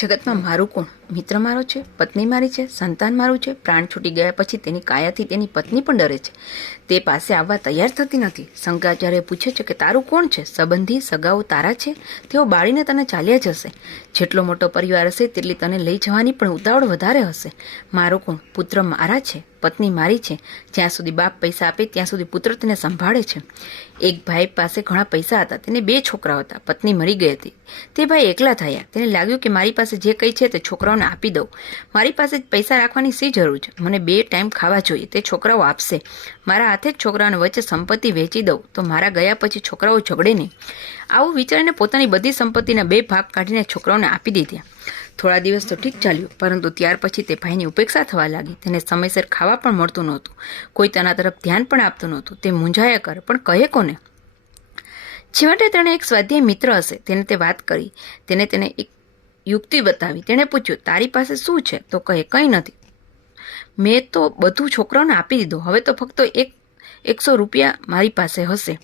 જગતમાં મારું કોણ? મિત્ર મારો છે, પત્ની મારી છે, સંતાન મારું છે. પ્રાણ છૂટી ગયા પછી તેની કાયાથી તેની પત્ની પણ ડરે છે. તે પાસે આવવા તૈયાર થતી નથી. શંકરાચાર્ય પૂછે છે કે તારું કોણ છે? સંબંધી સગાઓ તારા છે? તેઓ બાળીને તને ચાલ્યા જશે. જેટલો મોટો પરિવાર હશે તેટલી તને લઈ જવાની પણ ઉતાવળ વધારે હશે. મારો કોણ? પુત્ર મારા છે, પત્ની મારી છે. જ્યાં સુધી બાપ પૈસા આપે ત્યાં સુધી પુત્ર તેને સંભાળે છે. એક ભાઈ પાસે ઘણા પૈસા હતા. તેને 2 છોકરાઓ હતા. પત્ની મરી ગઈ હતી. તે ભાઈ એકલા થયા. તેને લાગ્યું કે મારી પાસે જે કંઈ છે તે છોકરાઓને આપી દઉં. મારી પાસે પૈસા રાખવાની શી જરૂર છે? મને 2 ટાઈમ ખાવા જોઈએ, તે છોકરાઓ આપશે. મારા હાથે જ છોકરાઓને વચ્ચે સંપત્તિ વેચી દઉં તો મારા ગયા પછી છોકરાઓ ઝઘડે નહીં. આવું વિચારીને પોતાની બધી સંપત્તિના 2 ભાગ કાઢીને છોકરાઓને આપી દીધા. થોડા દિવસ તો ઠીક ચાલ્યું, પરંતુ ત્યાર પછી તે ભાઈની ઉપેક્ષા થવા લાગી. તેને સમયસર ખાવા પણ મળતું નહોતું. કોઈ તેના તરફ ધ્યાન પણ આપતું નહોતું. તે મૂંઝાયા કરે, પણ કહે કોને? છેવટે તેણે એક સ્વાધ્યાય મિત્ર હશે તેને તે વાત કરી. તેને એક યુક્તિ બતાવી. તેણે પૂછ્યું, તારી પાસે શું છે? તો કહે, કંઈ નથી. મેં તો બધું છોકરાઓને આપી દીધું. હવે તો ફક્ત 100 રૂપિયા મારી પાસે હશે.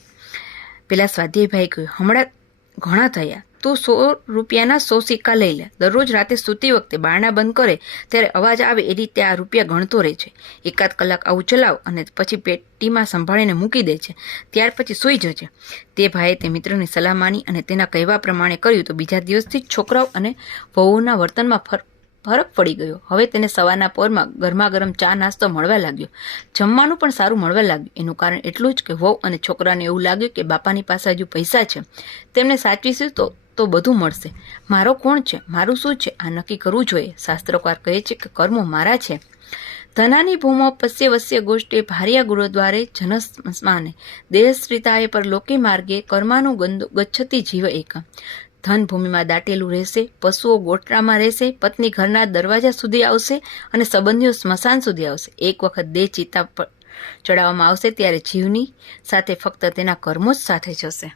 પેલા સ્વાધ્યાય ભાઈ કહ્યું, હમણાં ઘણા થયા. તું 100 રૂપિયાના 100 સિક્કા લઈ લે. દરરોજ રાતે સૂતી વખતે બારણા બંધ કરે ત્યારે અવાજ આવે એ રીતે આ રૂપિયા ગણતો રહે છે. 1 કલાક આવું ચલાવ અને પછી પેટીમાં સંભાળીને મૂકી દે છે. ત્યાર પછી સૂઈ જજે. તે ભાઈએ તે મિત્રની સલાહ માની અને તેના કહેવા પ્રમાણે કર્યું તો બીજા દિવસથી જ છોકરાઓ અને વહુના વર્તનમાં ફરક પડી ગયો. હવે તેને સવારના પહોરમાં ગરમા ગરમ ચા નાસ્તો મળવા લાગ્યો. જમવાનું પણ સારું મળવા લાગ્યું. એનું કારણ એટલું જ કે વહુ અને છોકરાને એવું લાગ્યું કે બાપાની પાસે હજુ પૈસા છે, તેમને સાચવીશું તો બધું મળશે. મારો કોણ છે? મારું શું છે? આ નક્કી કરવું જોઈએ. શાસ્ત્રકાર કહે છે કે કર્મો મારા છે. ધનાની ભૂમો પશ્ય વસ્ય ગોષ્ઠે ભાર્યા ગુરુદ્વારે જનસ્માને દેહશ્રિતાએ પર લોકે માર્ગે કર્માનું ગચ્છતી જીવ એક. ધન ભૂમિમાં દાટેલું રહેશે, પશુઓ ગોઠરામાં રહેશે, પત્ની ઘરના દરવાજા સુધી આવશે અને સંબંધીઓ સ્મશાન સુધી આવશે. એક વખત દેહ ચિતા ચડાવવામાં આવશે ત્યારે જીવની સાથે ફક્ત તેના કર્મો જ સાથે જશે.